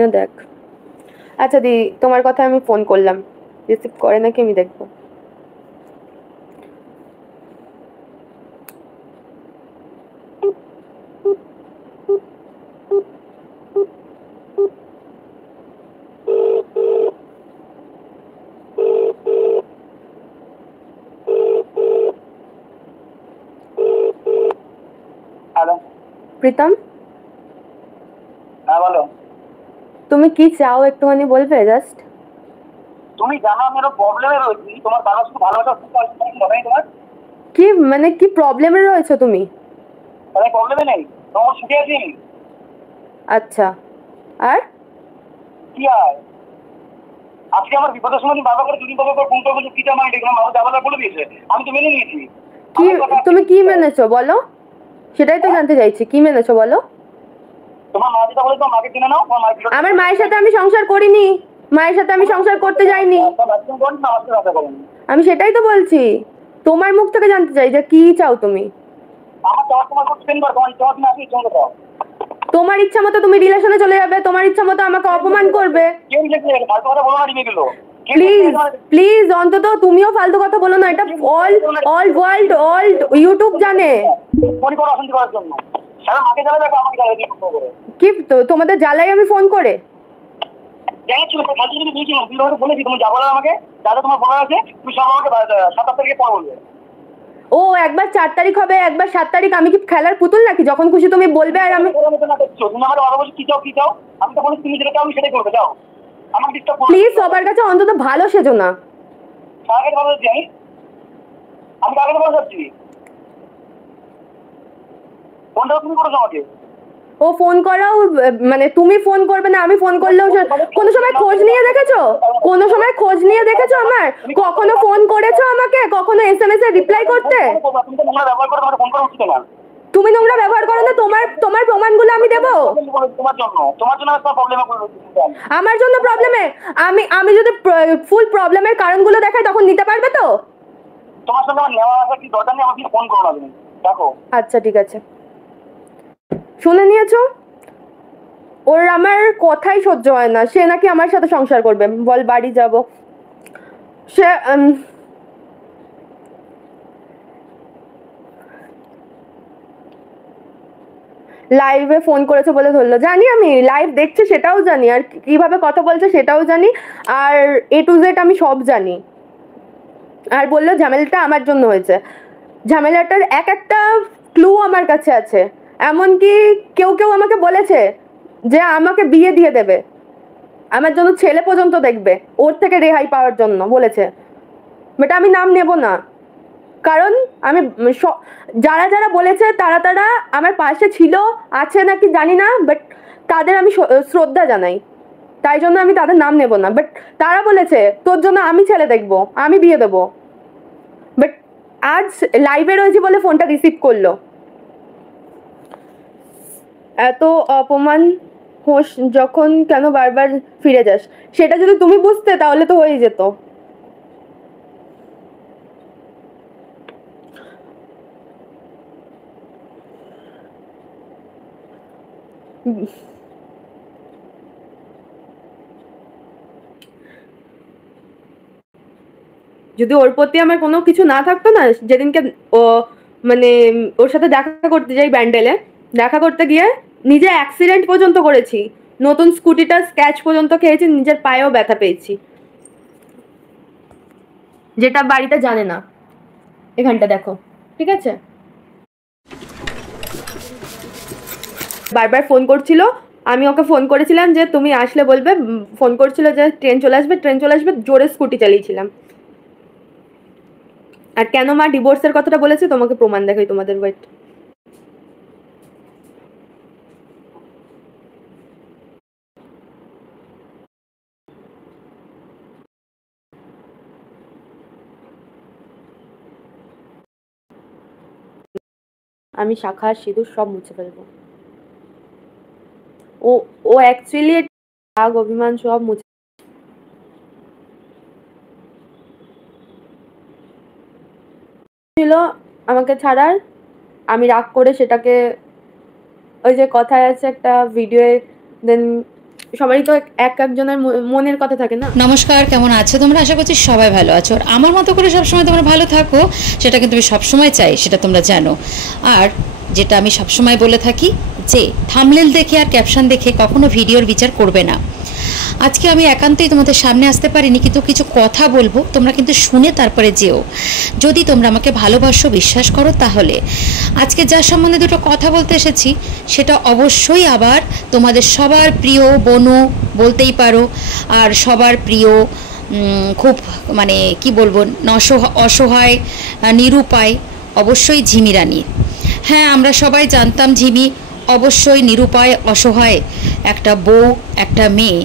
না দেখ। আচ্ছা দি, তোমার কথা আমি ফোন করলাম, রিসিভ করে নাকি আমি দেখবো। হ্যালো প্রীতম, হ্যাঁ বলো। তুমি কি চাও একটুখানি বলবে জাস্ট? তুমি জানো আমি একটা প্রবলেমে রয়েছি, তোমার বাবা শুধু ভালোবাসা বলেনি তোমার? কি মানে কি প্রবলেমে রয়েছো তুমি? তাহলে প্রবলেমে নেই, তোমার সুখে আছি। আচ্ছা, আর কি আর আজকে আমার বিপদের সময় তুমি বাবা করে দুদিন পর ফোন করবো যে কিটা মাইন্ড এগুলো বাবা যাবার বলে দিয়েছে, আমি তো মেনে নিয়েছি। কি তুমি কি মেনেছো বলো? সেটাই তো জানতে চাইছি, কি মেনেছো বলো? তোমার মা যেটা বলে তোমার মাকে কিনে নাও। আমার মায়ের সাথে আমি সংসার করিনি, মায়ের সাথে আমি সংসার করতে যাইনি। আমি সেটাই তো বলছি, তোমার মুখ থেকে জানতে চাই যে কি চাও তুমি। আমার চাওয়ার তোমার স্পেন্ড করো, তোমার তুমি আসি সঙ্গে দাও। তোমার ইচ্ছা মতো তুমি রিলেশনে চলে যাবে, তোমার ইচ্ছা মতো আমাকে অপমান করবে। কেউ লিখে ফালতু কথা বলো না, রিমে গেলো। প্লিজ প্লিজ অন্তত তুমিও ফালতু কথা বলো না, এটা অল ওয়ার্ল্ড ইউটিউব জানে। ফোন করো অশান্তি করার জন্য, সারা মাকে জ্বালা দেখো আমাকে জ্বালা দিয়ে ফোন করে। কি তোমাদের জ্বালাই আমি ফোন করে? জানি ছিল ফালতু যদি দিয়েছিলাম, তুমি তোমাকে বলেছি তুমি যা বলার আমাকে, যারা তোমার বলার আছে তুমি সব আমাকে 7 তারিখে পর বলবে। ও একবার 4 তারিখ হবে, একবার 7 তারিখ, আমি কি খেলার পুতুল নাকি? যখন খুশি তুমি বলবে আর আমি। তুমি আমার আরো বলছি কি চাও কি চাও, আমি তো বলি তুমি যেটা চাও আমি সেটাই করবে, যাও আমার ডিস্টার্ব করো। প্লিজ সবার কাছে অন্তত ভালো সেজো না। কাকে ভালো যাচ্ছি আমি কাকে ভালো যাচ্ছি? ফোনটাও তুমি করেছো আমাকে। ও ফোন করাও মানে তুমি ফোন করবে না, আমি ফোন করলেও কোনো সময় খোঁজ নিয়ে দেখেছো? কোনো সময় খোঁজ নিয়ে দেখেছো আমার? কখনো ফোন করেছো আমাকে? কখনো এসএমএস এ রিপ্লাই করতে? তুমি তো নোংরা ব্যবহার করে তোমাকে ফোন করা উচিত না। তুমি নোংরা ব্যবহার করো না, তোমার প্রমাণগুলো আমি দেবো। তোমার জন্য একটা প্রবলেমে পড়ে রয়েছি। আমার জন্য প্রবলেমে? আমি যদি ফুল প্রবলেমের কারণগুলো দেখাই তখন নিতে পারবে তো? তোমার সঙ্গে আমার নেওয়া আসা কি দরকার নেই, আমাকে ফোন করো না তুমি, দেখো। আচ্ছা ঠিক আছে, শুনে নিয়েছো? ওর আমার কথাই সহ্য হয় না, সে নাকি আমার সাথে সংসার করবে, বল বাড়ি যাব। সে লাইভে ফোন করেছে বলে ধরলো, জানি আমি লাইভ দেখছে সেটাও জানি, আর কিভাবে কথা বলছে সেটাও জানি, আর A to Z আমি সব জানি। আর বললো ঝামেলাটা আমার জন্য হয়েছে। ঝামেলাটার এক একটা ক্লু আমার কাছে আছে, এমনকি কেউ কেউ আমাকে বলেছে যে আমাকে বিয়ে দিয়ে দেবে, আমার জন্য ছেলে পর্যন্ত দেখবে, ওর থেকে রেহাই পাওয়ার জন্য বলেছে। বাট আমি নাম নেব না, কারণ আমি যারা যারা বলেছে তারা তারা আমার পাশে ছিল, আছে নাকি জানি না, বাট তাদের আমি শ্রদ্ধা জানাই, তাই জন্য আমি তাদের নাম নেব না। বাট তারা বলেছে তোর জন্য আমি ছেলে দেখবো, আমি বিয়ে দেবো। বাট আজ লাইভে রয়েছি বলে ফোনটা রিসিভ করলো। এত অপমান হোস যখন কেন বারবার ফিরে যাস? সেটা যদি তুমি বুঝতে তাহলে তো হয়ে যেত। যদি ওর প্রতি আমার কোনো কিছু না থাকতো না, যেদিনকে ও মানে ওর সাথে দেখা করতে যাই ব্যান্ডেলে, দেখা করতে গিয়ে নিজে অ্যাক্সিডেন্ট পর্যন্ত করেছি, নতুন স্কুটিটা স্ক্র্যাচ পর্যন্ত খেয়েছি, নিজের পায়েও ব্যথা পেয়েছি, যেটা বাড়িতে জানে না। এখানটা দেখো, ঠিক আছে? বারবার ফোন করছিল, আমি ওকে ফোন করেছিলাম যে তুমি আসলে বলবে, ফোন করছিল যে ট্রেন চলে আসবে ট্রেন চলে আসবে, জোরে স্কুটি চালিয়েছিলাম। আর কেন মা ডিভোর্সের কথাটা বলেছে তোমাকে প্রমাণ দেখাই তোমাদের, ওয়েট। আমি শাখা সিঁদুর সব মুছে ফেলবো। ও ও অ্যাকচুয়ালি রাগ অভিমান সব মুছে ছিল আমাকে ছাড়ার। আমি রাগ করে সেটাকে, ওই যে কথায় আছে একটা ভিডিও, দেন সবারই তো একজনের মনের কথা থাকে না। নমস্কার, কেমন আছো তোমরা? আশা করছি সবাই ভালো আছো। আর আমার মতো করে সবসময় তোমরা ভালো থাকো, সেটা কিন্তু আমি সবসময় চাই, সেটা তোমরা জানো। আর যেটা আমি সবসময় বলে থাকি যে থাম্বনেল দেখে আর ক্যাপশন দেখে কখনো ভিডিওর বিচার করবে না। আজকে আমি একান্তই তোমাদের সামনে আসতে পারিনি, কিন্তু কিছু কথা বলবো, তোমরা কিন্তু শুনে তারপরে যেও। যদি তোমরা আমাকে ভালোবাসো, বিশ্বাস করো, তাহলে আজকে যার সম্বন্ধে দুটো কথা বলতে এসেছি সেটা অবশ্যই আবার তোমাদের সবার প্রিয় বনু বলতেই পারো, আর সবার প্রিয় খুব মানে কি বলবো, অসহায় নিরুপায় অবশ্যই ঝিমি রানী। হ্যাঁ, আমরা সবাই জানতাম ঝিমি অবশ্যই নিরুপায় অসহায় একটা বউ, একটা মেয়ে,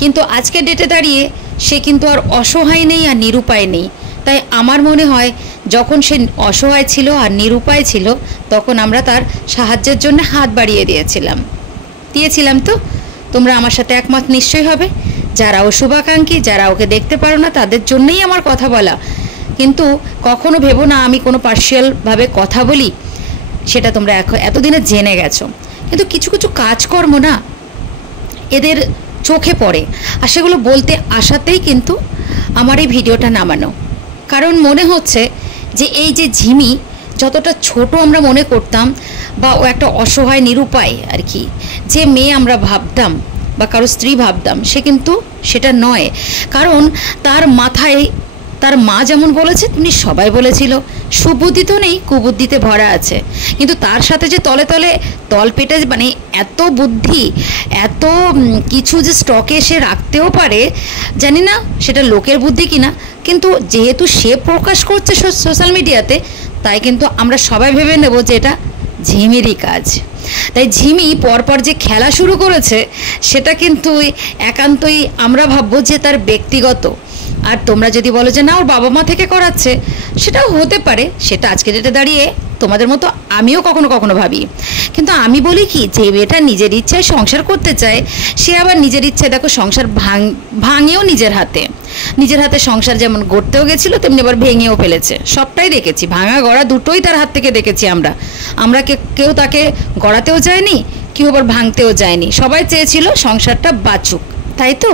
কিন্তু আজকের ডেটে দাঁড়িয়ে সে কিন্তু আর অসহায় নেই আর নিরুপায় নেই। তাই আমার মনে হয় যখন সে অসহায় ছিল আর নিরুপায় ছিল তখন আমরা তার সাহায্যের জন্য হাত বাড়িয়ে দিয়েছিলাম। তো তোমরা আমার সাথে একমত নিশ্চয়ই হবে। যারা ও শুভাকাঙ্ক্ষী, যারা ওকে দেখতে পারো না, তাদের জন্যই আমার কথা বলা। কিন্তু কখনো ভেবো না আমি কোনো পার্শিয়ালভাবে কথা বলি, সেটা তোমরা এতদিনে জেনে গেছো। কিন্তু কিছু কিছু কাজকর্ম না এদের চোখে পড়ে, আর সেগুলো বলতে আসাতেই কিন্তু আমার এই ভিডিওটা নামানো। কারণ মনে হচ্ছে যে এই যে ঝিমি যতটা ছোট আমরা মনে করতাম, বা ও একটা অসহায় নিরুপায় আর কি, যে মেয়ে আমরা ভাবতাম বা কারো স্ত্রী ভাবতাম, সে কিন্তু সেটা নয়। কারণ তার মাথায় তার মা যেমন বলেছে, তেমনি সবাই বলেছিল, সুবুদ্ধি তো নেই, কুবুদ্ধিতে ভরা আছে। কিন্তু তার সাথে যে তলে তলে তলপেটে মানে এত বুদ্ধি, এত কিছু যে স্টকে সে রাখতেও পারে, জানি না সেটা লোকের বুদ্ধি কিনা, কিন্তু যেহেতু সে প্রকাশ করছে সোশ্যাল মিডিয়াতে, তাই কিন্তু আমরা সবাই ভেবে নেব যে এটা ঝিমিরই কাজ। তাই ঝিমি পরপর যে খেলা শুরু করেছে সেটা কিন্তু একান্তই আমরা ভাববো যে তার ব্যক্তিগত। আর তোমরা যদি বলো যে না ওর বাবা মা থেকে করাচ্ছে, সেটাও হতে পারে, সেটা আজকে ডেটে দাঁড়িয়ে তোমাদের মতো আমিও কখনো কখনো ভাবি। কিন্তু আমি বলি কি, যে মেয়েটা নিজের ইচ্ছায় সংসার করতে চায়, সে আবার নিজের ইচ্ছায় দেখো সংসার ভাঙেও নিজের হাতে সংসার যেমন গড়তেও গেছিলো, তেমনি আবার ভেঙেও ফেলেছে। সবটাই দেখেছি, ভাঙা গড়া দুটোই তার হাত থেকে দেখেছি আমরা কেউ তাকে গড়াতেও যায়নি, কেউ আবার ভাঙতেও যায়নি। সবাই চেয়েছিল সংসারটা বাঁচুক, তাই তো?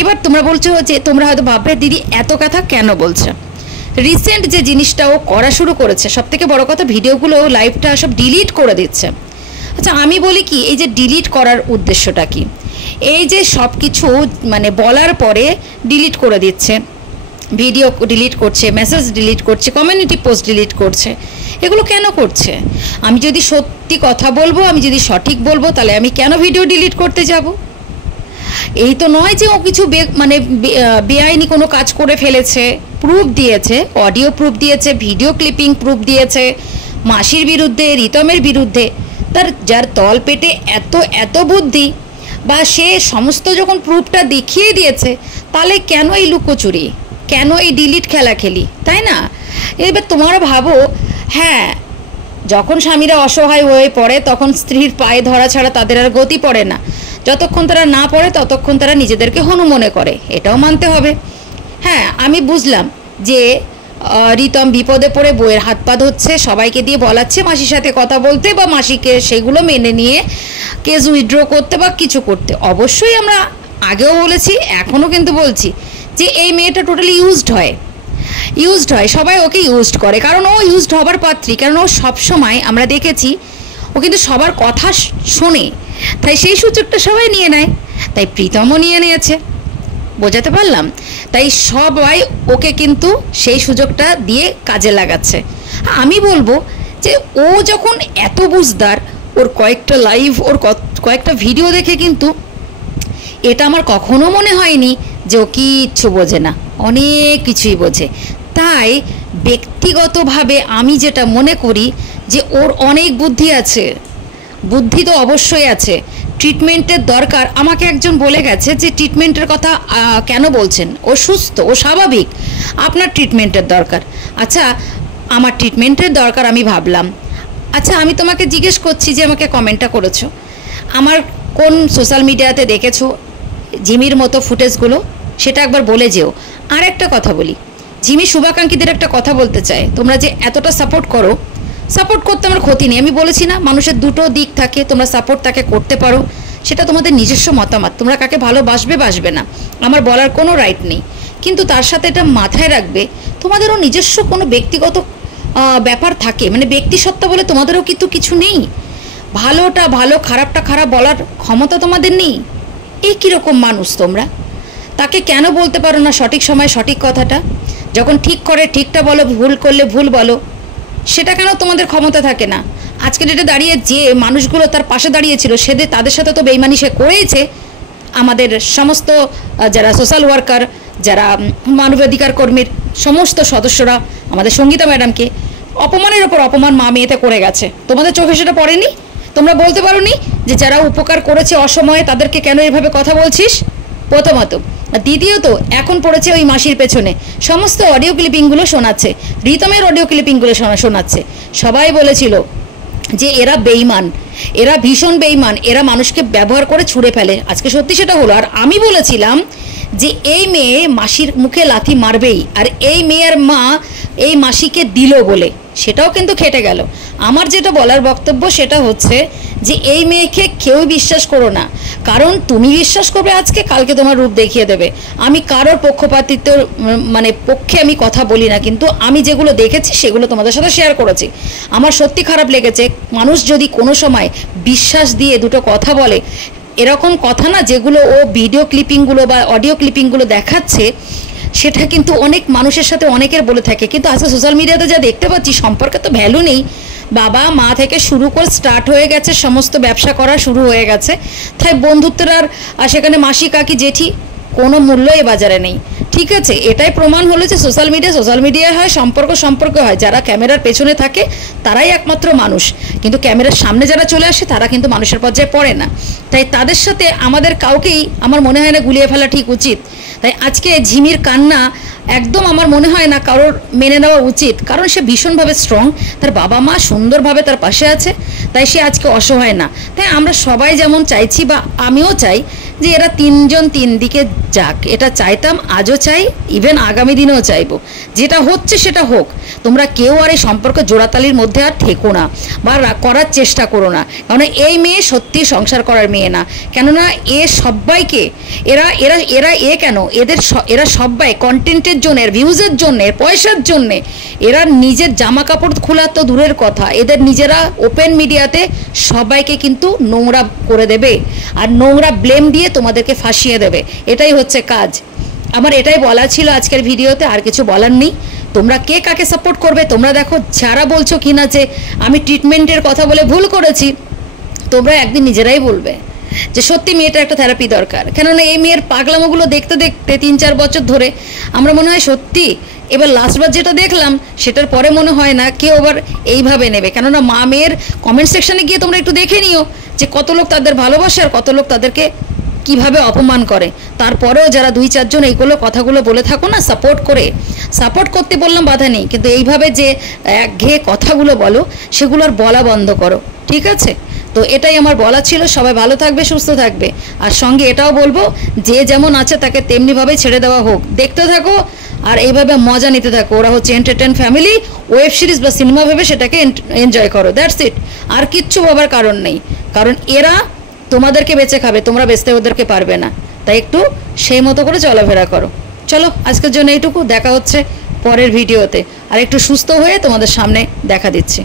এবার তোমরা বলছো যে তোমরা হয়তো ভাববে দিদি এত কথা কেন বলছো। রিসেন্ট যে জিনিসটা ও করা শুরু করেছে, সব থেকে বড় কথা ভিডিওগুলো লাইভটা সব ডিলিট করে দিচ্ছে। আচ্ছা আমি বলি কি, এই যে ডিলিট করার উদ্দেশ্যটা কি? এই যে সব কিছু মানে বলার পরে ডিলিট করে দিচ্ছে, ভিডিও ডিলিট করছে, মেসেজ ডিলিট করছে, কমিউনিটি পোস্ট ডিলিট করছে, এগুলো কেন করছে? আমি যদি সত্যি কথা বলবো, আমি যদি সঠিক বলবো, তাহলে আমি কেন ভিডিও ডিলিট করতে যাব? এই তো নয় যে ও কিছু মানে বেআইনি কোনো কাজ করে ফেলেছে, প্রুফ দিয়েছে, অডিও প্রুফ দিয়েছে, ভিডিও ক্লিপিং প্রুফ দিয়েছে মাসির বিরুদ্ধে, রিতমের বিরুদ্ধে। যার তল পেটে এত বুদ্ধি, বা সে সমস্ত যখন প্রুফটা দেখিয়ে দিয়েছে, তাহলে কেন এই লুকোচুরি, কেন এই ডিলিট খেলি, তাই না? এবার তোমরা ভাবো, হ্যাঁ যখন স্বামীরা অসহায় হয়ে পড়ে তখন স্ত্রীর পায়ে ধরা ছাড়া তাদের আর গতি পড়ে না। যতক্ষণ তারা না পড়ে ততক্ষণ তারা নিজেদেরকে হনু মনে করে, এটাও মানতে হবে। হ্যাঁ আমি বুঝলাম যে রিতম বিপদে পড়ে বইয়ের হাত পা ধরছে, সবাইকে দিয়ে বলাচ্ছে মাসির সাথে কথা বলতে, বা মাসিকে সেগুলো মেনে নিয়ে কেস উইথড্র করতে বা কিছু করতে। অবশ্যই আমরা আগেও বলেছি, এখনও কিন্তু বলছি যে এই মেয়েটা টোটালি ইউজড হয়, সবাই ওকে ইউজড করে, কারণ ও ইউজড হবার পাত্রী। কারণ ও সবসময় আমরা দেখেছি ও কিন্তু সবার কথা শোনে, তাই সেই সুযোগটা সবাই নিয়ে নেয়। তাই প্রীতমও নিয়ে নিয়েছে, বোঝাতে পারলাম? তাই সবাই ওকে কিন্তু সেই সুযোগটা দিয়ে কাজে লাগাচ্ছে। আমি বলবো যে ও যখন এত বুঝদার, ওর কয়েকটা লাইভ, ওর কয়েকটা ভিডিও দেখে কিন্তু এটা আমার কখনো মনে হয়নি যে ও কিচ্ছু বোঝে না, অনেক কিছুই বোঝে। তাই ব্যক্তিগতভাবে আমি যেটা মনে করি যে ওর অনেক বুদ্ধি আছে, বুদ্ধি তো অবশ্যই আছে। ট্রিটমেন্টের দরকার, আমাকে একজন বলে গেছে যে ট্রিটমেন্টের কথা কেন বলছেন, ও সুস্থ, ও স্বাভাবিক, আপনার ট্রিটমেন্টের দরকার। আচ্ছা আমার ট্রিটমেন্টের দরকার, আমি ভাবলাম আচ্ছা আমি তোমাকে জিজ্ঞেস করছি যে আমাকে কমেন্টটা করেছো, আমার কোন সোশ্যাল মিডিয়াতে দেখেছো ঝিমির মতো ফুটেজগুলো, সেটা একবার বলে যেও। আর একটা কথা বলি, ঝিমি শুভাকাঙ্ক্ষীদের একটা কথা বলতে চায়, তোমরা যে এতটা সাপোর্ট করো, সাপোর্ট করতে আমার ক্ষতি নেই। আমি বলেছি না, মানুষের দুটো দিক থাকে, তোমরা সাপোর্ট তাকে করতে পারো, সেটা তোমাদের নিজস্ব মতামত, তোমরা কাকে ভালোবাসবে বাসবে না, আমার বলার কোনো রাইট নেই। কিন্তু তার সাথে এটা মাথায় রাখবে, তোমাদেরও নিজস্ব কোনো ব্যক্তিগত ব্যাপার থাকে, মানে ব্যক্তিসত্তা বলে তোমাদেরও কিন্তু কিছু নেই। ভালোটা ভালো, খারাপটা খারাপ বলার ক্ষমতা তোমাদের নেই। এই কীরকম মানুষ তোমরা? তাকে কেন বলতে পারো না সঠিক সময় সঠিক কথাটা? যখন ঠিক করে ঠিকটা বলো, ভুল করলে ভুল বলো, সেটা কেন তোমাদের ক্ষমতা থাকে না? আজকে ডেটে দাঁড়িয়ে যে মানুষগুলো তার পাশে দাঁড়িয়েছিল, সেদের তাদের সাথে তো বেইমানি সে করেছে। আমাদের সমস্ত যারা সোশ্যাল ওয়ার্কার, যারা মানবাধিকার কর্মীর সমস্ত সদস্যরা আমাদের সঙ্গীতা ম্যাডামকে অপমানের ওপর অপমান মা মেয়েতে করে গেছে। তোমাদের চোখে সেটা পড়েনি? তোমরা বলতে পারো নি যে যারা উপকার করেছে অসময়ে তাদেরকে কেন এভাবে কথা বলছিস? প্রথমত। দ্বিতীয়ত, এখন পড়েছে ওই মাসির পেছনে, সমস্ত অডিও ক্লিপিংগুলো শোনাচ্ছে, রিতমের অডিও ক্লিপিংগুলো শোনাচ্ছে। সবাই বলেছিল যে এরা বেইমান, এরা ভীষণ বেইমান, এরা মানুষকে ব্যবহার করে ছুঁড়ে ফেলে। আজকে সত্যি সেটা হলো। আর আমি বলেছিলাম যে এই মেয়ে মাসির মুখে লাথি মারবেই, আর এই মেয়ের মা এই মাসিকে দিল বলে, সেটাও কিন্তু খেটে গেল। আমার যেটা বলার বক্তব্য সেটা হচ্ছে যে এই মেয়েকে কেউ বিশ্বাস করো না, কারণ তুমি বিশ্বাস করবে আজকে, কালকে তোমার রূপ দেখিয়ে দেবে। আমি কারোর পক্ষপাতিত্ব মানে পক্ষে আমি কথা বলি না, কিন্তু আমি যেগুলো দেখেছি সেগুলো তোমাদের সাথে শেয়ার করেছি। আমার সত্যি খারাপ লেগেছে, মানুষ যদি কোনো সময় বিশ্বাস দিয়ে দুটো কথা বলে, এরকম কথা না যেগুলো ও ভিডিও ক্লিপিংগুলো বা অডিও ক্লিপিংগুলো দেখাচ্ছে, সেটা কিন্তু অনেক মানুষের সাথে অনেকের বলে থাকে। কিন্তু আজকে সোশ্যাল মিডিয়াতে যা দেখতে পাচ্ছি, সম্পর্কে তো ভ্যালু নেই। বাবা মা থেকে শুরু করে স্টার্ট হয়ে গেছে, সমস্ত ব্যবসা করা শুরু হয়ে গেছে। তাই বন্ধুত্বের আর সেখানে মাসি কাকি জেঠি কোনো মূল্য এ বাজারে নেই। ঠিক আছে, এটাই প্রমাণ হলো যে সোশ্যাল মিডিয়া হয়, সম্পর্ক হয়। যারা ক্যামেরার পেছনে থাকে তারাই একমাত্র মানুষ, কিন্তু ক্যামেরার সামনে যারা চলে আসে তারা কিন্তু মানুষের পর্যায়ে পড়ে না। তাই তাদের সাথে আমাদের কাউকেই আমার মনে হয় না গুলিয়ে ফেলা ঠিক উচিত। তাই আজকে ঝিমির কান্না একদম আমার মনে হয় না কারোর মেনে নেওয়া উচিত, কারণ সে ভীষণভাবে স্ট্রং, তার বাবা মা সুন্দরভাবে তার পাশে আছে, তাই সে আজকে অসহায় না। তাই আমরা সবাই যেমন চাইছি, বা আমিও চাই যে এরা তিনজন তিন দিকে যাক, এটা চাইতাম, আজও চাই, ইভেন আগামী দিনেও চাইবো। যেটা হচ্ছে সেটা হোক, তোমরা কেউ আর এই সম্পর্ক জোড়াতালির মধ্যে আর থেকো না বা করার চেষ্টা করো না, কারণ এই মেয়ে সত্যি সংসার করার মেয়ে না। কেননা এ সবাইকে এরা এরা এরা এ কেন এরা সবাই কন্টেন্টের জন্য, ভিউজের জন্য, পয়সার জন্যে এরা নিজের জামা কাপড় খোলা তো দূরের কথা, এদের নিজেরা ওপেন মিডিয়াতে সবাইকে কিন্তু নোংরা করে দেবে, আর নোংরা ব্লেম দিয়ে তোমাদেরকে ফাঁসিয়ে দেবে। এটাই হচ্ছে কাজ। আমার এটাই বলা ছিল আজকের ভিডিওতে, আর কিছু বলার নেই। তোমরা কে কাকে সাপোর্ট করবে তোমরা দেখো। যারা বলছো কিনা যে আমি ট্রিটমেন্টের কথা বলে ভুল করেছি, তোমরা একদিন নিজেরাই বলবে যে সত্যি মেয়েটার একটা থেরাপি দরকার। কেননা এই মেয়ের পাগলামোগুলো দেখতে দেখতে 3-4 বছর ধরে আমরা মনে হয় সত্যি, এবার লাস্টবার যেটা দেখলাম সেটার পরে মনে হয় না কেউ আবার এইভাবে নেবে। কেননা মা মেয়ের কমেন্ট সেকশানে গিয়ে তোমরা একটু দেখে নিও যে কত লোক তাদের ভালোবাসে আর কত লোক তাদেরকে কিভাবে অপমান করে। তারপরেও যারা 2-4 জন এইগুলো কথাগুলো বলে থাকো না সাপোর্ট করতে বললাম বাধা নেই, কিন্তু এইভাবে যে একঘেয়ে কথাগুলো বলো সেগুলো আর বলা বন্ধ করো, ঠিক আছে? তো এটাই আমার বলা ছিল। সবাই ভালো থাকবে, সুস্থ থাকবে, আর সঙ্গে এটাও বলবো যে যেমন আছে তাকে তেমনিভাবে ছেড়ে দেওয়া হোক। দেখতে থাকো আর এইভাবে মজা নিতে থাকো। ওরা হচ্ছে এন্টারটেন ফ্যামিলি, ওয়েব সিরিজ বা সিনেমা ভেবে সেটাকে এনজয় করো, দ্যাটস ইট। আর কিচ্ছু ভাবার কারণ নেই, কারণ এরা তোমাদেরকে বেঁচে খাবে, তোমরা বেচতে ওদেরকে পারবে না। তাই একটু সেই মতো করে চলাফেরা করো। চলো আজকের জন্য এইটুকু, দেখা হচ্ছে পরের ভিডিওতে, আর একটু সুস্থ হয়ে তোমাদের সামনে দেখা দিচ্ছি।